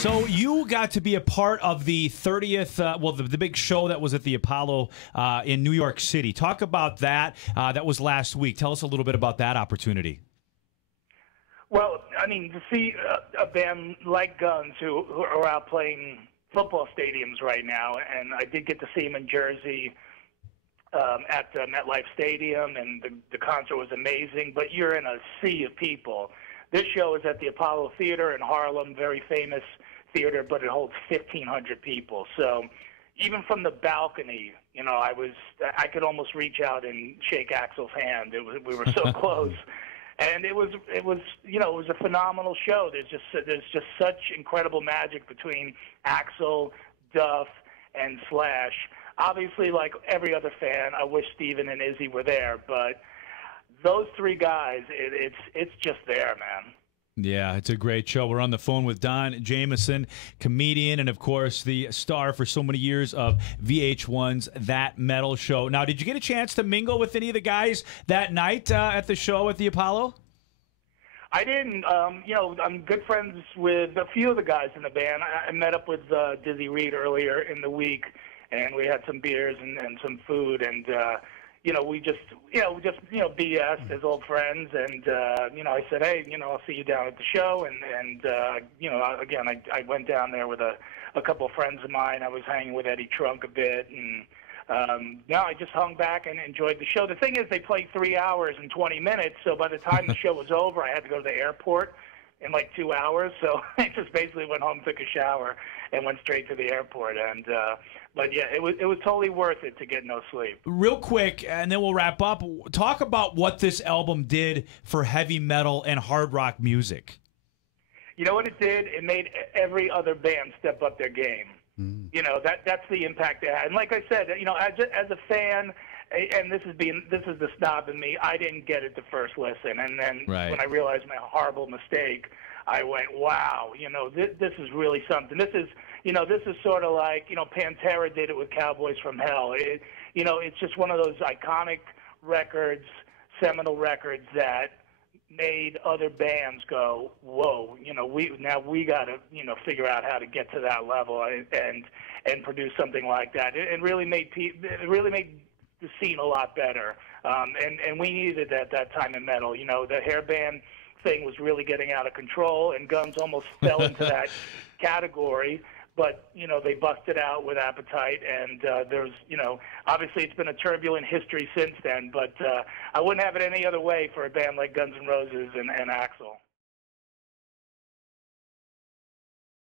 So you got to be a part of the 30th, the big show that was at the Apollo in New York City. Talk about that. That was last week. Tell us a little bit about that opportunity. Well, I mean, to see a band like Guns who are out playing football stadiums right now, and I did get to see them in Jersey at MetLife Stadium, and the concert was amazing, but you're in a sea of people. This show is at the Apollo Theater in Harlem, very famous theater, but it holds 1,500 people. So even from the balcony, you know, I could almost reach out and shake Axl's hand. We were so close. And it was a phenomenal show. There's just such incredible magic between Axl, Duff, and Slash. Obviously, like every other fan, I wish Steven and Izzy were there, but those three guys, it's just there, man. Yeah, it's a great show. We're on the phone with Don Jamieson, comedian, and of course the star for so many years of VH1's That Metal Show. Now, did you get a chance to mingle with any of the guys that night at the show at the Apollo? I didn't. I'm good friends with a few of the guys in the band. I met up with Dizzy Reed earlier in the week, and we had some beers and some food, and we just BS as old friends, and I said, hey, I'll see you down at the show, and again, I went down there with a couple of friends of mine. I was hanging with Eddie Trunk a bit, and I just hung back and enjoyed the show. The thing is, they played 3 hours and 20 minutes, so by the time the show was over, I had to go to the airport in like 2 hours, so I just basically went home, took a shower, and went straight to the airport. And but yeah, it was totally worth it to get no sleep. Real quick, and then we'll wrap up. Talk about what this album did for heavy metal and hard rock music. You know what it did? It made every other band step up their game. That's the impact it had. And like I said, as a fan, and this is the snob in me, I didn't get it the first listen, and then when I realized my horrible mistake, I went, wow, this is really something. This is sort of like, Pantera did it with Cowboys from Hell. It's just one of those iconic records, seminal records that made other bands go, whoa, we got to, figure out how to get to that level and produce something like that. It really made the scene a lot better, and we needed it at that time in metal. The hairband thing was really getting out of control, and Guns almost fell into that category. But, they busted out with Appetite, and there's, obviously it's been a turbulent history since then, but I wouldn't have it any other way for a band like Guns N' Roses and Axl.